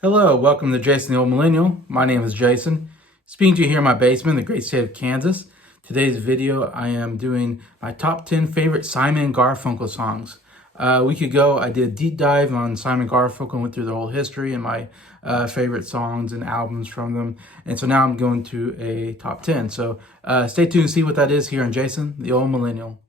Hello, welcome to Jason the Old Millennial. My name is Jason. Speaking to you here in my basement in the great state of Kansas. Today's video, I am doing my top 10 favorite Simon and Garfunkel songs. A week ago, I did a deep dive on Simon and Garfunkel and went through their whole history and my favorite songs and albums from them. And so now I'm going to a top 10. So stay tuned to see what that is here on Jason the Old Millennial.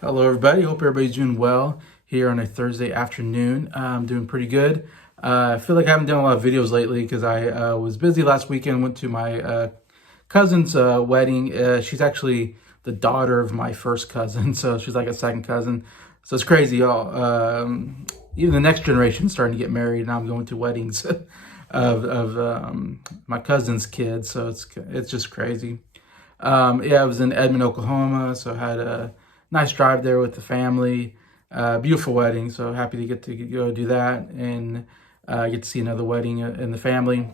Hello, everybody. Hope everybody's doing well here on a Thursday afternoon. I'm doing pretty good. I feel like I haven't done a lot of videos lately because I was busy last weekend. Went to my cousin's wedding. She's actually the daughter of my first cousin, so she's like a second cousin. So it's crazy, y'all. Even the next generation is starting to get married, and I'm going to weddings of my cousin's kids. So it's just crazy. Yeah, I was in Edmond, Oklahoma, so I had a nice drive there with the family. Beautiful wedding, so happy to get to go do that and get to see another wedding in the family.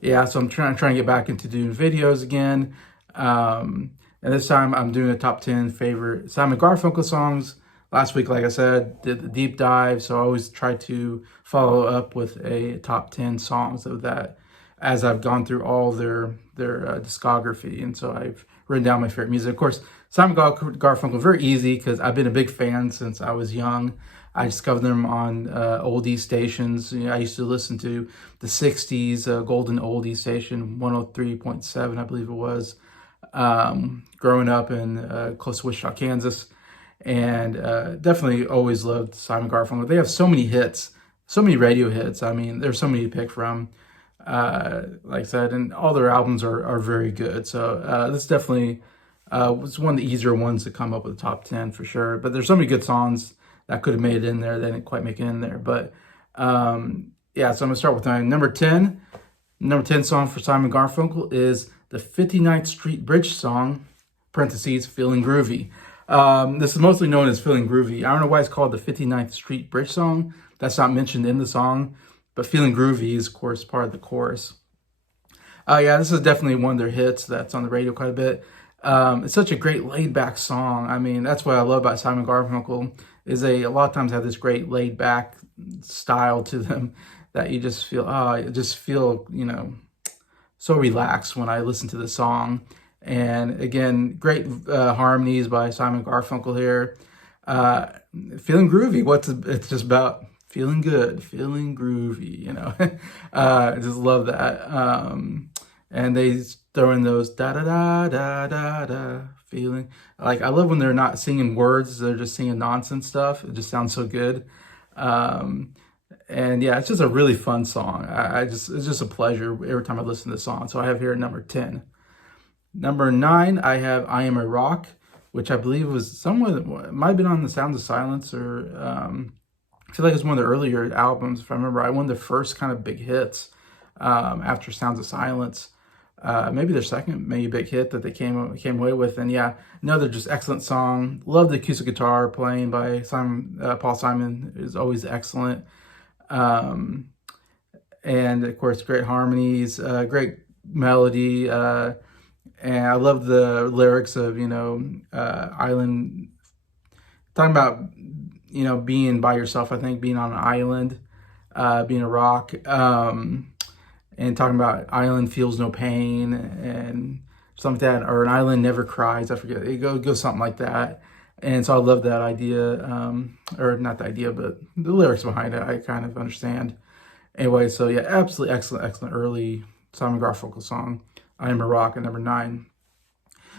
Yeah, so I'm trying to get back into doing videos again. And this time I'm doing a top 10 favorite Simon Garfunkel songs. Last week, like I said, did the deep dive, so I always try to follow up with a top 10 songs of that as I've gone through all their discography. And so I've written down my favorite music. Of course, Simon Garfunkel, very easy because I've been a big fan since I was young. I discovered them on oldie stations. You know, I used to listen to the 60s golden oldie station, 103.7, I believe it was, growing up in close to Wichita, Kansas. And definitely always loved Simon Garfunkel. They have so many hits, so many radio hits. I mean, there's so many to pick from, like I said, and all their albums are very good. So this definitely was one of the easier ones to come up with the top 10 for sure. But there's so many good songs that could have made it in there. They didn't quite make it in there. But yeah, so I'm going to start with my number 10. Number 10 song for Simon Garfunkel is the 59th Street Bridge song, parentheses, Feeling Groovy. This is mostly known as Feeling Groovy. I don't know why it's called the 59th Street Bridge song. That's not mentioned in the song. But Feeling Groovy is, of course, part of the chorus. Yeah, this is definitely one of their hits that's on the radio quite a bit. It's such a great laid-back song. I mean, that's what I love about Simon Garfunkel, is they a lot of times have this great laid-back style to them that you just feel, you know, so relaxed when I listen to the song. And again, great harmonies by Simon Garfunkel here. Feeling groovy. It's just about feeling good, feeling groovy, you know. I just love that. And they throw in those da da da da da da feeling. Like, I love when they're not singing words, they're just singing nonsense stuff. It just sounds so good. And yeah, it's just a really fun song. It's just a pleasure every time I listen to the song. So I have here at number 10. Number 9, I have I Am a Rock, which I believe was somewhat, it might have been on the Sounds of Silence, or I feel like it's one of the earlier albums, if I remember. One of the first kind of big hits after Sounds of Silence. Maybe their second big hit that they came away with. And yeah, another just excellent song. Love the acoustic guitar playing by Paul Simon is always excellent. And of course, great harmonies, great melody. And I love the lyrics of, you know, island, talking about, you know, being by yourself, I think, being on an island, being a rock, and talking about island feels no pain and something like that, or an island never cries. I forget, it goes something like that. And so I love that idea, or not the idea, but the lyrics behind it, I kind of understand. Anyway, so yeah, absolutely excellent early Simon Garfunkel song, I Am a Rock, at number 9.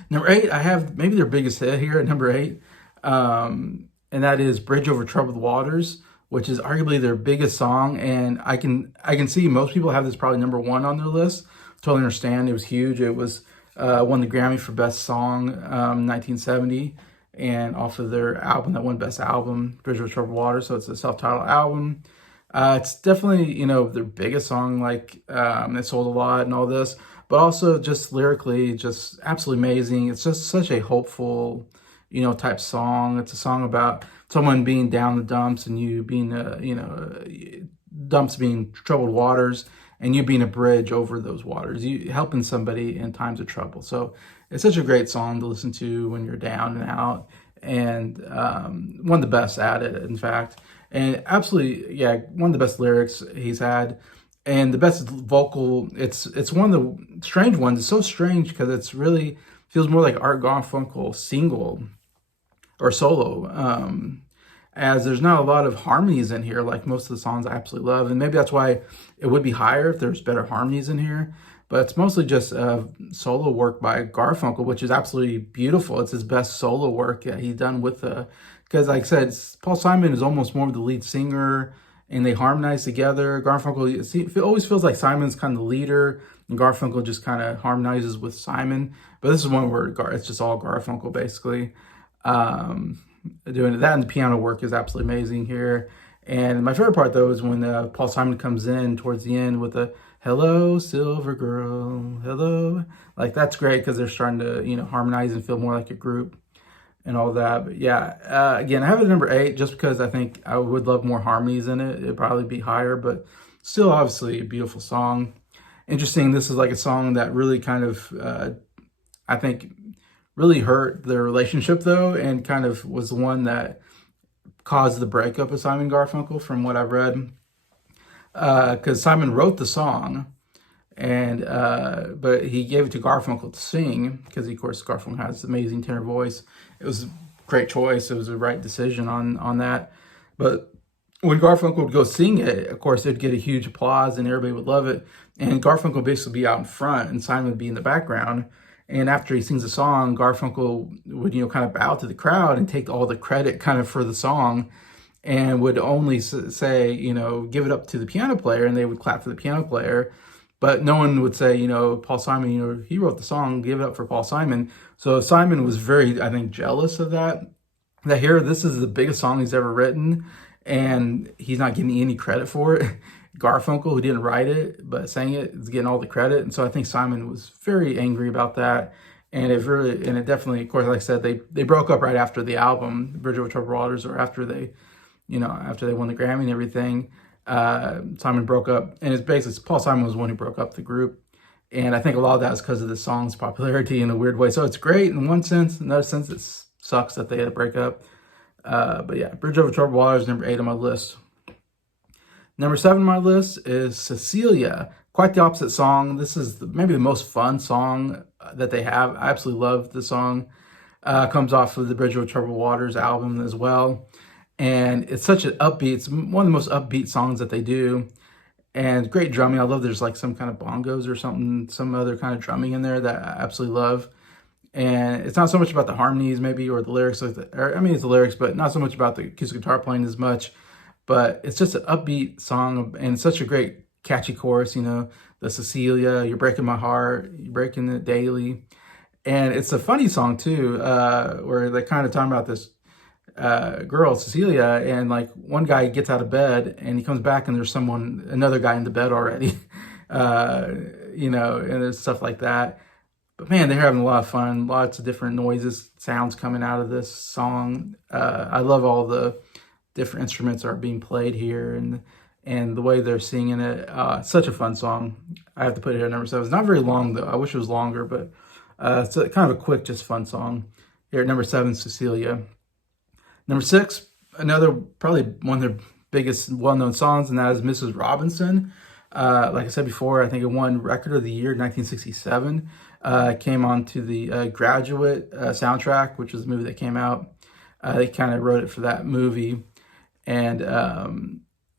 Number 8, I have maybe their biggest hit here at number 8, and that is Bridge Over Troubled Waters, which is arguably their biggest song. And I can see most people have this probably number 1 on their list. Totally understand. It was huge. It was won the Grammy for Best Song 1970, and off of their album that won Best Album, Bridge Over Troubled Waters. So it's a self-titled album. It's definitely, you know, their biggest song. Like, it sold a lot and all this, but also just lyrically, just absolutely amazing. It's just such a hopeful, you know, type song. It's a song about someone being down the dumps and you being, you know, dumps being troubled waters. and you being a bridge over those waters, you helping somebody in times of trouble. So it's such a great song to listen to when you're down and out, and one of the best at it, in fact. And absolutely, yeah, one of the best lyrics he's had, and the best vocal. It's one of the strange ones. It's so strange because it's really feels more like Art Garfunkel single or solo. As there's not a lot of harmonies in here, like most of the songs I absolutely love, and maybe that's why it would be higher if there's better harmonies in here. But it's mostly just solo work by Garfunkel, which is absolutely beautiful. It's his best solo work that he's done with because like I said, Paul Simon is almost more of the lead singer, and they harmonize together. Garfunkel, it always feels like Simon's kind of the leader, and Garfunkel just kind of harmonizes with Simon. But this is one where it's just all Garfunkel, basically. Doing that, and the piano work is absolutely amazing here. And my favorite part, though, is when Paul Simon comes in towards the end with a "Hello, Silver Girl, hello." Like, that's great because they're starting to, harmonize and feel more like a group and all that. But yeah, again, I have it at number 8 just because I think I would love more harmonies in it. It'd probably be higher, but still, obviously, a beautiful song. Interesting, this is like a song that really kind of, I think, really hurt their relationship, though, and kind of was the one that caused the breakup of Simon Garfunkel, from what I've read. Because Simon wrote the song, and but he gave it to Garfunkel to sing, because of course Garfunkel has an amazing tenor voice. It was a great choice. It was the right decision on that. But when Garfunkel would go sing it, of course, it'd get a huge applause and everybody would love it. And Garfunkel would basically be out in front and Simon would be in the background. And after he sings a song, Garfunkel would, kind of bow to the crowd and take all the credit kind of for the song, and would only say, give it up to the piano player, and they would clap for the piano player. But no one would say, Paul Simon, he wrote the song, give it up for Paul Simon. So Simon was very, I think, jealous of that. That here, this is the biggest song he's ever written, and he's not getting any credit for it. Garfunkel, who didn't write it but sang it, is getting all the credit. And so I think Simon was very angry about that. And it definitely, of course, like I said, they broke up right after the album, Bridge Over Troubled Waters, or after they won the Grammy and everything. Simon broke up, and it's basically Paul Simon was the one who broke up the group. And I think a lot of that is because of the song's popularity in a weird way. So it's great in one sense. In another sense, it sucks that they had to break up. But yeah, Bridge Over Troubled Waters, number 8 on my list. Number 7 on my list is Cecilia. Quite the opposite song. This is maybe the most fun song that they have. I absolutely love the song. Comes off of the Bridge Over Troubled Waters album as well. And it's such an upbeat, it's one of the most upbeat songs that they do. And great drumming. I love there's like some kind of bongos or something, some other kind of drumming in there that I absolutely love. And it's not so much about the harmonies maybe or the lyrics. It's the lyrics, but not so much about the acoustic guitar playing as much. But it's just an upbeat song and such a great catchy chorus, the Cecilia, you're breaking my heart, you're breaking it daily. And it's a funny song too, where they kind of talking about this girl, Cecilia, and like one guy gets out of bed and he comes back and there's another guy in the bed already, and there's stuff like that. But man, they're having a lot of fun, lots of different noises, sounds coming out of this song. I love all the different instruments are being played here, and the way they're singing it. Such a fun song. I have to put it here at number 7. It's not very long though. I wish it was longer, but it's kind of a quick, just fun song. Here at number 7, Cecilia. Number 6, another probably one of their biggest well-known songs, and that is Mrs. Robinson. Like I said before, I think it won Record of the Year 1967. Came onto the Graduate soundtrack, which was the movie that came out. They kind of wrote it for that movie. And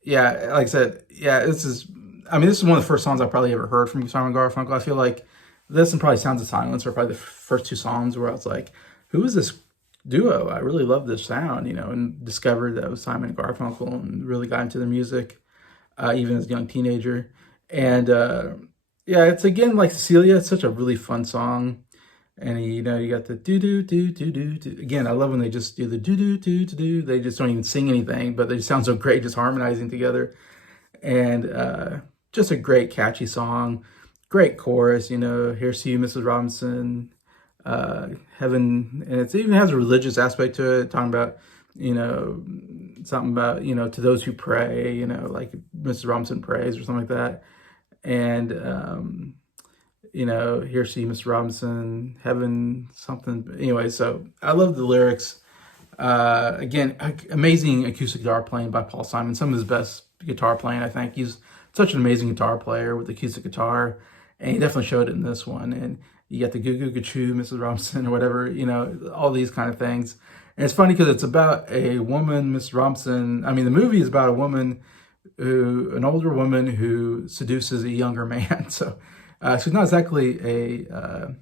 yeah, like I said, yeah, this is one of the first songs I probably ever heard from Simon Garfunkel. I feel like this and probably Sounds of Silence are probably the first 2 songs where I was like, who is this duo? I really love this sound, and discovered that it was Simon and Garfunkel and really got into the music, even as a young teenager. And yeah, it's again like Cecilia, it's such a really fun song. And you got the do do do do do do. Again, I love when they just do the do do do do do. They just don't even sing anything, but they just sound so great just harmonizing together. And just a great catchy song, great chorus. Here's to you, Mrs. Robinson. Heaven, and it even has a religious aspect to it, talking about something about to those who pray, like Mrs. Robinson prays or something like that. and Here See Mr. Robinson, Heaven, something. Anyway, so I love the lyrics. Again, amazing acoustic guitar playing by Paul Simon. Some of his best guitar playing, I think. He's such an amazing guitar player with acoustic guitar, and he definitely showed it in this one. And you got the Goo Goo Gachoo, Mrs. Robinson, or whatever, all these kind of things. And it's funny because it's about a woman, Miss Robinson. I mean, the movie is about a woman an older woman who seduces a younger man. So she's not exactly a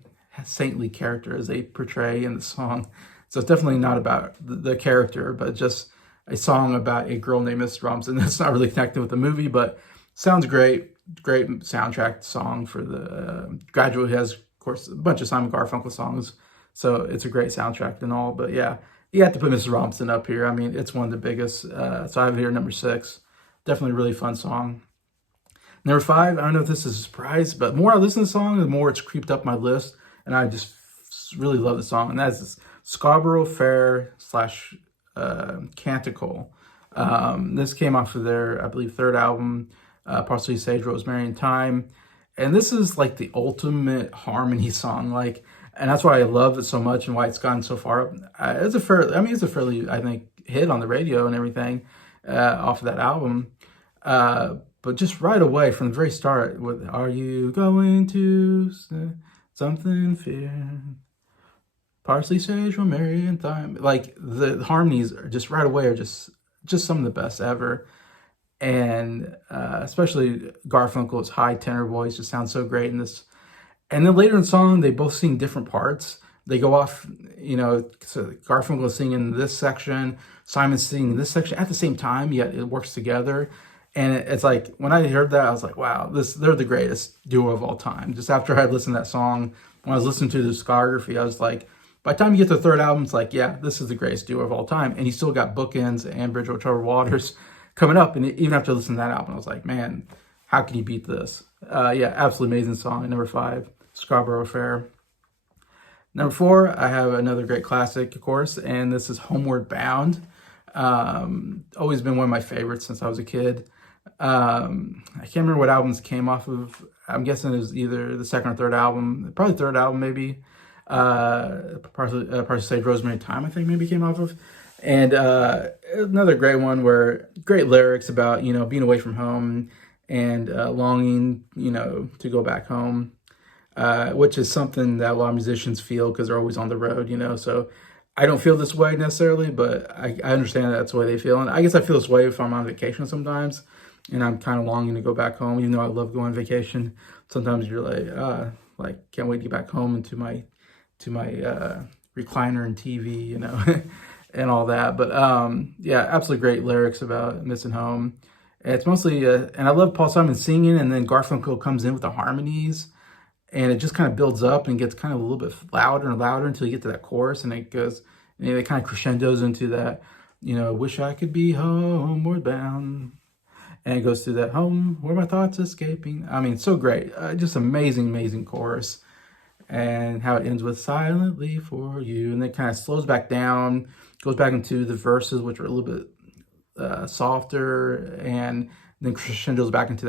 saintly character as they portray in the song. So it's definitely not about the character, but just a song about a girl named Miss Robinson. That's not really connected with the movie, but sounds great. Great soundtrack song for the Graduate. Has, of course, a bunch of Simon Garfunkel songs. So it's a great soundtrack and all. But yeah, you have to put Mrs. Robinson up here. I mean, it's one of the biggest. So I have it here number 6. Definitely a really fun song. Number 5, I don't know if this is a surprise, but the more I listen to the song, the more it's creeped up my list. And I just really love the song. And that's Scarborough Fair / Canticle. This came off of their, I believe, 3rd album, Parsley, Sage, Rosemary, and Thyme. And this is like the ultimate harmony song. And that's why I love it so much and why it's gotten so far up. It's a fairly, I think, hit on the radio and everything off of that album. But just right away from the very start with "Are you going to say something fear? Parsley, sage, rosemary, and thyme." Like the harmonies are just right away are just some of the best ever. And especially Garfunkel's high tenor voice just sounds so great in this. And then later in the song, they both sing different parts. They go off, so Garfunkel is singing this section, Simon's singing this section at the same time, yet it works together. And it's like, when I heard that, I was like, wow, they're the greatest duo of all time. Just after I listened to that song, when I was listening to the discography, I was like, by the time you get to the 3rd album, it's like, yeah, this is the greatest duo of all time. And you still got Bookends and Bridge Over Troubled Waters coming up. And even after listening to that album, I was like, man, how can you beat this? Yeah, absolutely amazing song. Number 5, Scarborough Fair. Number 4, I have another great classic, of course, and this is Homeward Bound. Always been one of my favorites since I was a kid. I can't remember what albums came off of. I'm guessing it was either the 2nd or 3rd album, probably 3rd album maybe. Parsley, Sage, Rosemary, and Thyme, I think maybe came off of. And another great one where great lyrics about, being away from home and longing, to go back home. Which is something that a lot of musicians feel because they're always on the road, So I don't feel this way necessarily, but I understand that's the way they feel. And I guess I feel this way if I'm on vacation sometimes and I'm kind of longing to go back home, even though I love going on vacation. Sometimes you're like can't wait to get back home and to my recliner and TV, and all that. But yeah, absolutely great lyrics about missing home. It's mostly, and I love Paul Simon singing, and then Garfunkel comes in with the harmonies. And it just kind of builds up and gets kind of a little bit louder and louder until you get to that chorus, and it goes, it kind of crescendos into that, wish I could be homeward bound. And it goes through that home where my thoughts escaping. I mean, so great. Just amazing, amazing chorus. And how it ends with silently for you. And then kind of slows back down, goes back into the verses, which are a little bit softer, and then crescendos back into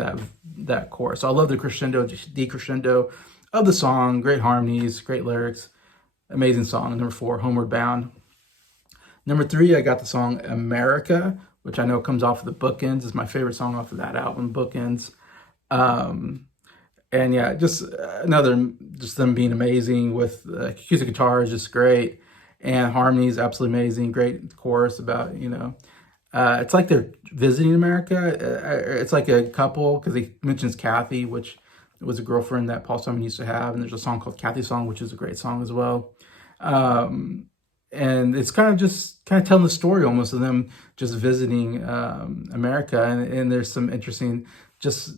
that chorus. So I love the crescendo, decrescendo of the song. Great harmonies, great lyrics, amazing song. Number 4, Homeward Bound. Number 3, I got the song America, which I know comes off of the Bookends. It's my favorite song off of that album, Bookends. And yeah, just them being amazing with acoustic guitar is just great, and harmonies absolutely amazing. Great chorus about it's like they're visiting America. It's like a couple, because he mentions Kathy, which was a girlfriend that Paul Simon used to have, and there's a song called Kathy's Song, which is a great song as well. And it's kind of telling the story almost of them just visiting America, and there's some interesting, it's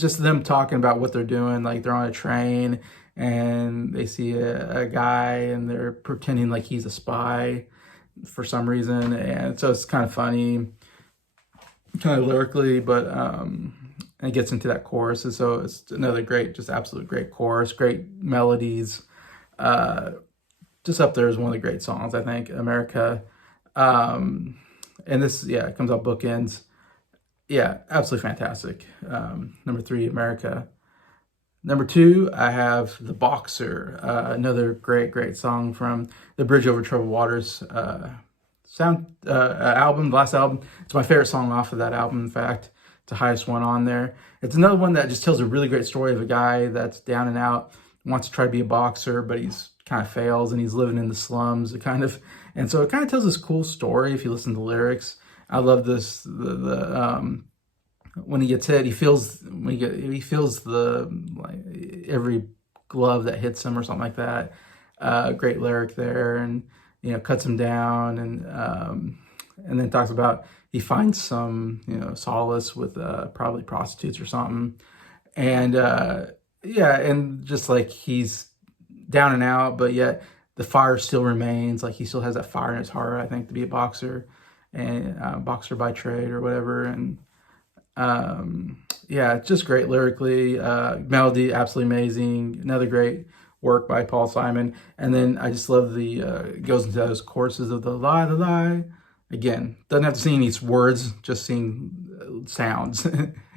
just them talking about what they're doing. Like they're on a train and they see a guy and they're pretending like he's a spy for some reason, and so it's kind of funny, kind of lyrically, but it gets into that chorus, and so it's another great, just absolute great chorus, great melodies, just up there is one of the great songs, I think, America. And this, yeah, it comes out Bookends. yeah, absolutely fantastic. Number 3, America. Number 2, I have The Boxer, another great song from the Bridge Over Troubled Waters album, the last album. It's my favorite song off of that album, in fact. It's the highest one on there. It's another one that just tells a really great story of a guy that's down and out, wants to try to be a boxer, but he's kind of fails, and he's living in the slums. And so it kind of tells this cool story if you listen to the lyrics. I love this, when he gets hit, he feels the, like, every glove that hits him or something like that. Great lyric there, and cuts him down, and then talks about he finds some solace with probably prostitutes or something, and and just like he's down and out, but yet the fire still remains. Like he still has that fire in his heart, I think, to be a boxer, and boxer by trade or whatever. And it's just great lyrically. Melody, absolutely amazing. Another great work by Paul Simon. And then I just love the goes into those choruses of the lie. Again, doesn't have to sing any words, just sing sounds.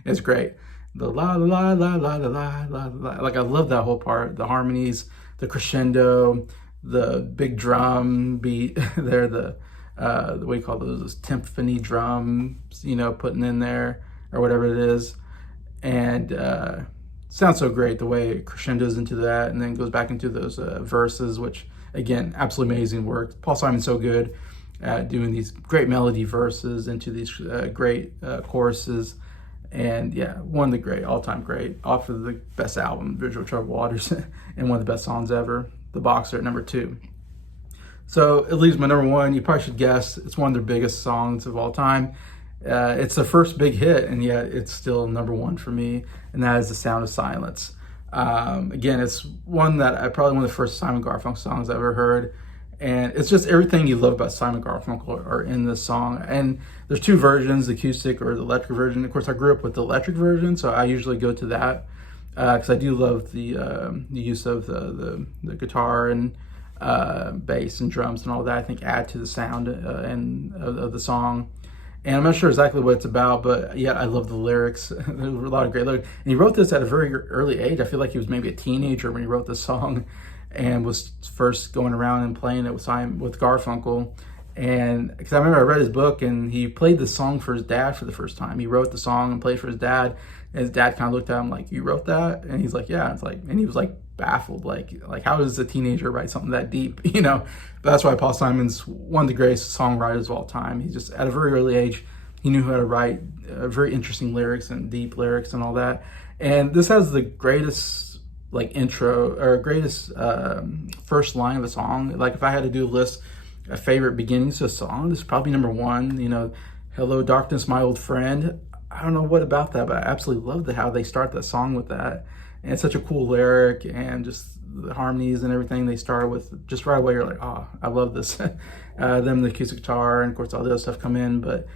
It's great. The la la la la la la la la. Like I love that whole part. The harmonies, the crescendo, the big drum beat there. The what do you call those timpani drums? Putting in there or whatever it is, and sounds so great the way it crescendos into that, and then goes back into those verses, which again, absolutely amazing work. Paul Simon's so good at doing these great melody verses into these great choruses. And yeah, one of the great, all-time great, off of the best album, Bridge Over Troubled Waters, and one of the best songs ever, The Boxer at number 2. So it leaves my number 1. You probably should guess. It's one of their biggest songs of all time. It's the first big hit, and yet it's still number 1 for me, and that is The Sound of Silence. Again, it's one that probably one of the first Simon Garfunkel songs I ever heard. And it's just everything you love about Simon Garfunkel are in this song. And there's 2 versions, the acoustic or the electric version. Of course, I grew up with the electric version, so I usually go to that because I do love the use of the guitar and bass and drums and all that. I think add to the sound of the song. And I'm not sure exactly what it's about, but yeah, I love the lyrics. There's a lot of great lyrics. And he wrote this at a very early age. I feel like he was maybe a teenager when he wrote this song, and was first going around and playing it with Garfunkel. And because I remember I read his book, and he played the song for his dad for the first time. He wrote the song and played for his dad, and his dad kind of looked at him like, "You wrote that?" And he's like, "Yeah." It's like, and he was like baffled, like how does a teenager write something that deep, But that's why Paul Simon's one of the greatest songwriters of all time. He just, at a very early age, he knew how to write very interesting lyrics and deep lyrics and all that. And this has the greatest intro or greatest first line of the song. Like if I had to do a list of favorite beginnings of a song, this is probably number 1. Hello darkness, my old friend. I don't know what about that, but I absolutely love how they start that song with that. And it's such a cool lyric, and just the harmonies and everything they start with, just right away you're like, oh, I love this. Then the acoustic guitar, and of course all the other stuff come in, but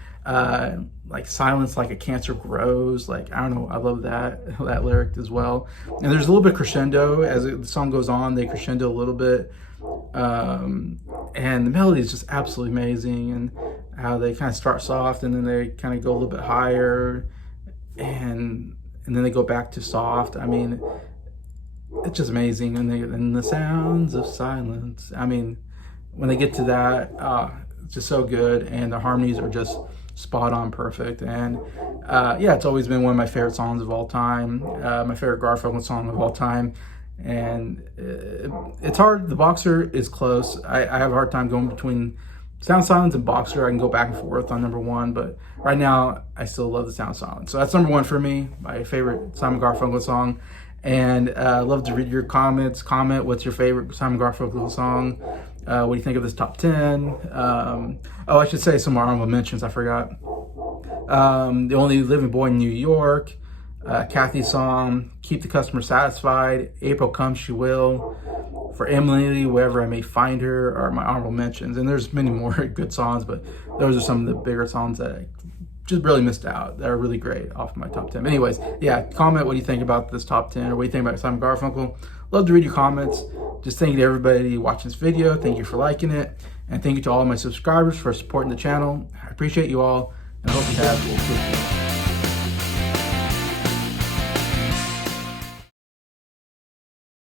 like silence like a cancer grows, like I don't know, I love that lyric as well. And there's a little bit crescendo as the song goes on. They crescendo a little bit, and the melody is just absolutely amazing, and how they kind of start soft and then they kind of go a little bit higher, and then they go back to soft. I mean, it's just amazing. And the sounds of silence, I mean, when they get to that, it's just so good, and the harmonies are just spot on perfect. And it's always been one of my favorite songs of all time, my favorite Garfunkel song of all time. And it's hard. The Boxer is close. I have a hard time going between Sound of Silence and Boxer. I can go back and forth on number 1, but right now I still love the Sound of Silence. So that's number 1 for me, my favorite Simon Garfunkel song. And I love to read your comments. Comment, what's your favorite Simon Garfunkel song? What do you think of this top 10? I should say some honorable mentions, I forgot. The Only Living Boy in New York, Kathy's song, Keep the Customer Satisfied, April Comes She Will, For Emily, Wherever I May Find Her, are my honorable mentions. And there's many more good songs, but those are some of the bigger songs that I just really missed out, that are really great off of my top 10. Anyways, yeah, comment what do you think about this top 10, or what do you think about Simon Garfunkel. Love to read your comments. Just thank you to everybody watching this video. Thank you for liking it. And thank you to all my subscribers for supporting the channel. I appreciate you all, and I hope you have a good day.